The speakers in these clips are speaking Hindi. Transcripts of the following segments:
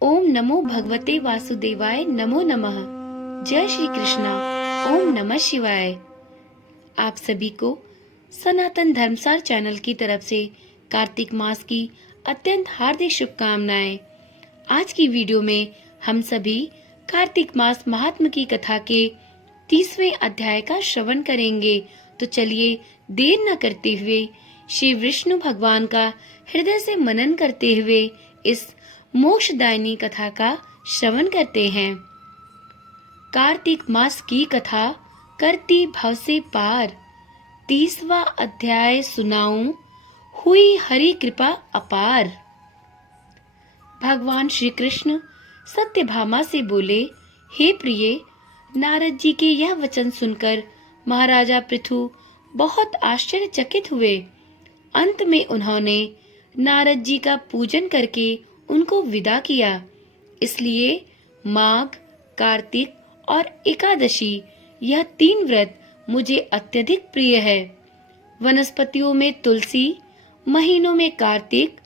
ओम नमो भगवते वासुदेवाय नमो नमः। जय श्री कृष्णा। ओम नमः शिवाय। आप सभी को सनातन धर्मसार चैनल की तरफ से कार्तिक मास की अत्यंत हार्दिक शुभकामनाएं। आज की वीडियो में हम सभी कार्तिक मास महात्म की कथा के 30वें अध्याय का श्रवण करेंगे। तो चलिए देर न करते हुए श्री विष्णु भगवान का हृदय से मनन करते हुए इस मोक्षदायिनी कथा का श्रवण करते हैं। कार्तिक मास की कथा करती भव से पार, 30वां अध्याय सुनाऊं, हुई हरि कृपा अपार। भगवान श्री कृष्ण सत्यभामा से बोले, हे प्रिय, नारद जी के यह वचन सुनकर महाराजा पृथु बहुत आश्चर्यचकित हुए। अंत में उन्होंने नारद जी का पूजन करके उनको विदा किया। इसलिए माघ, कार्तिक और एकादशी यह 3 व्रत मुझे अत्यधिक प्रिय है। वनस्पतियों में तुलसी, महीनों में कार्तिक,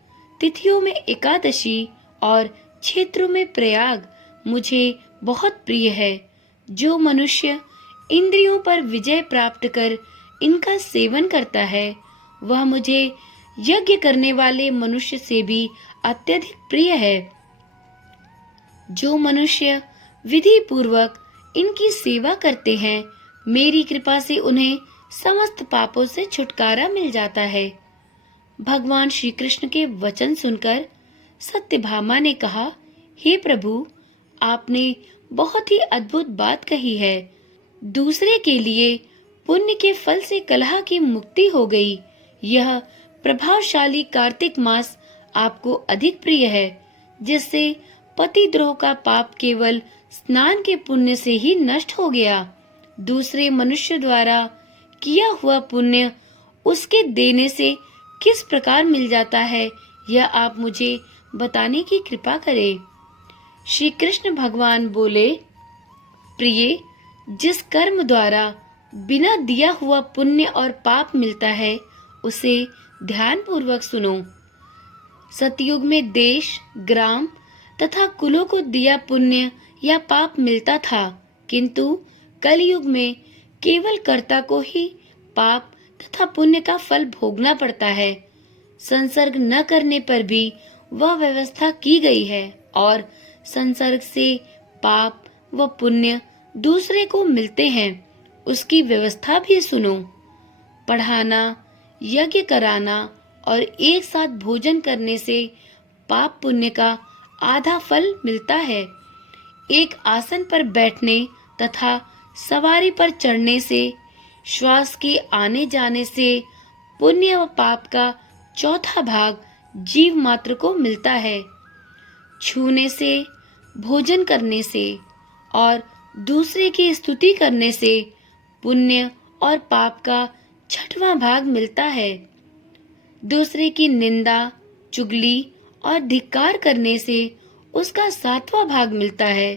तिथियों में एकादशी और क्षेत्रों में प्रयाग मुझे बहुत प्रिय है। जो मनुष्य इंद्रियों पर विजय प्राप्त कर इनका सेवन करता है, वह मुझे यज्ञ करने वाले मनुष्य से भी अत्यधिक प्रिय है। जो मनुष्य विधि पूर्वक इनकी सेवा करते हैं, मेरी कृपा से उन्हें समस्त पापों से छुटकारा मिल जाता है। भगवान श्री कृष्ण के वचन सुनकर सत्यभामा ने कहा, हे प्रभु, आपने बहुत ही अद्भुत बात कही है। दूसरे के लिए पुण्य के फल से कलह की मुक्ति हो गई। यह प्रभावशाली कार्तिक मास आपको अधिक प्रिय है, जिससे पतिद्रोह का पाप केवल स्नान के पुण्य से ही नष्ट हो गया। दूसरे मनुष्य द्वारा किया हुआ पुण्य उसके देने से किस प्रकार मिल जाता है, यह आप मुझे बताने की कृपा करें। श्री कृष्ण भगवान बोले, प्रिय, जिस कर्म द्वारा बिना दिया हुआ पुण्य और पाप मिलता है, उसे ध्यान पूर्वक सुनो। सतयुग में देश, ग्राम तथा कुलों को दिया पुण्य या पाप मिलता था, किंतु कलयुग में केवल कर्ता को ही पाप तथा पुण्य का फल भोगना पड़ता है। संसर्ग न करने पर भी वह व्यवस्था की गई है और संसर्ग से पाप व पुण्य दूसरे को मिलते हैं, उसकी व्यवस्था भी सुनो। पढ़ाना, यज्ञ कराना और एक साथ भोजन करने से पाप पुण्य का आधा फल मिलता है। एक आसन पर बैठने तथा सवारी पर चढ़ने से, श्वास के आने जाने से पुण्य व पाप का चौथा भाग जीव मात्र को मिलता है। छूने से, भोजन करने से और दूसरे की स्तुति करने से पुण्य और पाप का 6वां भाग मिलता है। दूसरे की निंदा, चुगली और धिक्कार करने से उसका 7वां भाग मिलता है।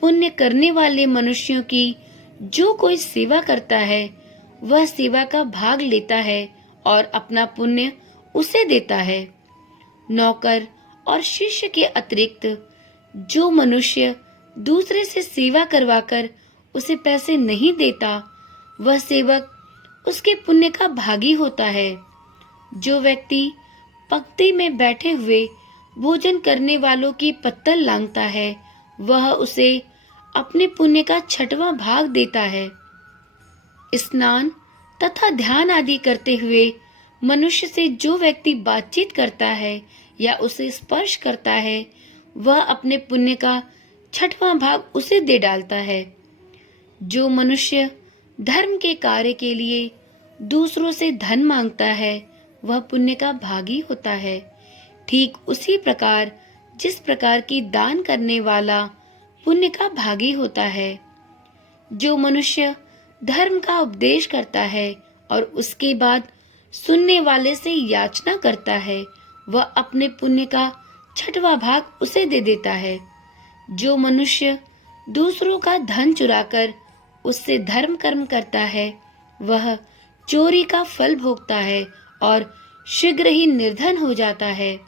पुण्य करने वाले मनुष्यों की जो कोई सेवा करता है, वह सेवा का भाग लेता है और अपना पुण्य उसे देता है। नौकर और शिष्य के अतिरिक्त जो मनुष्य दूसरे से सेवा करवाकर उसे पैसे नहीं देता, वह सेवक उसके पुण्य का भागी होता है। जो व्यक्ति पंक्ति में बैठे हुए भोजन करने वालों की पत्तल लांघता है, वह उसे अपने पुण्य का 6वां भाग देता है। स्नान तथा ध्यान आदि करते हुए मनुष्य से जो व्यक्ति बातचीत करता है या उसे स्पर्श करता है, वह अपने पुण्य का 6वां भाग उसे दे डालता है। जो मनुष्य धर्म के कार्य के लिए दूसरों से धन मांगता है, वह पुण्य का भागी होता है। ठीक उसी प्रकार जिस प्रकार की दान करने वाला पुण्य का भागी होता है। जो मनुष्य धर्म का उपदेश करता है और उसके बाद सुनने वाले से याचना करता है, वह अपने पुण्य का 6वां भाग उसे दे देता है। जो मनुष्य दूसरों का धन चुराकर उससे धर्म कर्म करता है, वह चोरी का फल भोगता है और शीघ्र ही निर्धन हो जाता है।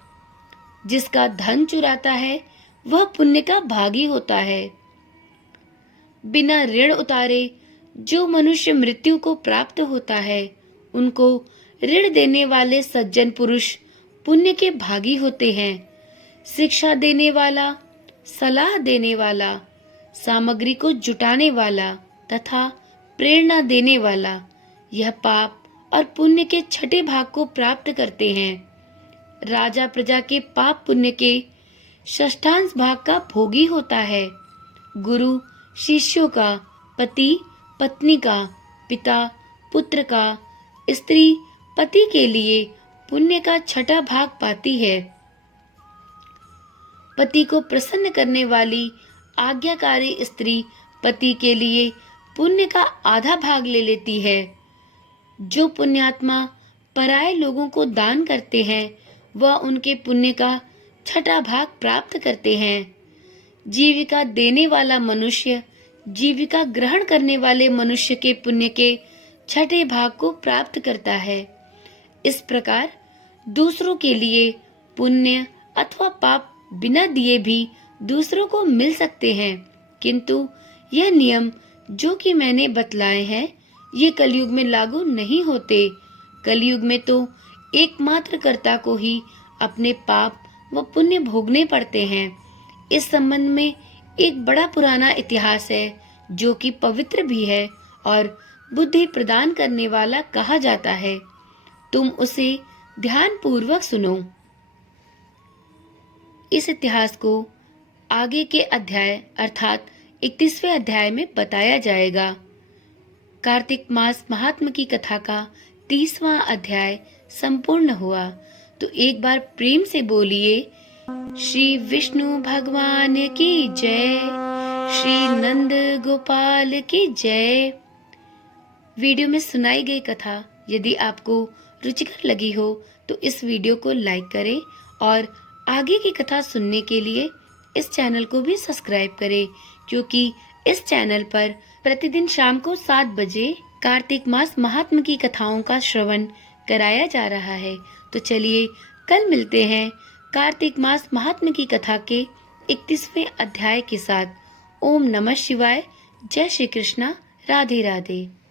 जिसका धन चुराता है वह पुण्य का भागी होता है। बिना ऋण उतारे जो मनुष्य मृत्यु को प्राप्त होता है, उनको ऋण देने वाले सज्जन पुरुष पुण्य के भागी होते हैं। शिक्षा देने वाला, सलाह देने वाला, सामग्री को जुटाने वाला तथा प्रेरणा देने वाला यह पाप और पुण्य के छठे भाग को प्राप्त करते हैं। राजा प्रजा के पाप पुण्य के षष्ठांश भाग का भोगी होता है। गुरु शिष्यों का, पति पत्नी का, पिता पुत्र का, स्त्री पति के लिए पुण्य का छठा भाग पाती है। पति को प्रसन्न करने वाली आज्ञाकारी स्त्री पति के लिए पुण्य का आधा भाग ले लेती है। जो पुण्यात्मा पराये लोगों को दान करते हैं, वह उनके पुण्य का छठा भाग प्राप्त करते हैं। जीविका देने वाला मनुष्य जीविका ग्रहण करने वाले मनुष्य के पुण्य के छठे भाग को प्राप्त करता है। इस प्रकार दूसरों के लिए पुण्य अथवा पाप बिना दिए भी दूसरों को मिल सकते हैं, किंतु यह नियम जो कि मैंने बतलाए हैं, ये कलयुग में लागू नहीं होते। कलयुग में तो एकमात्र कर्ता को ही अपने पाप व पुण्य भोगने पड़ते हैं। इस संबंध में एक बड़ा पुराना इतिहास है जो कि पवित्र भी है और बुद्धि प्रदान करने वाला कहा जाता है। तुम उसे ध्यान पूर्वक सुनो। इस इतिहास को आगे के अध्याय अर्थात 31वें अध्याय में बताया जाएगा। कार्तिक मास महात्म की कथा का 30वां अध्याय संपूर्ण हुआ। तो एक बार प्रेम से बोलिए, श्री विष्णु भगवान की जय, श्री नंद गोपाल की जय। वीडियो में सुनाई गई कथा यदि आपको रुचिकर लगी हो तो इस वीडियो को लाइक करें और आगे की कथा सुनने के लिए इस चैनल को भी सब्सक्राइब करें, क्योंकि इस चैनल पर प्रतिदिन शाम को 7 बजे कार्तिक मास महात्म की कथाओं का श्रवण कराया जा रहा है। तो चलिए कल मिलते हैं कार्तिक मास महात्म की कथा के 31वें अध्याय के साथ। ओम नमः शिवाय। जय श्री कृष्णा। राधे राधे।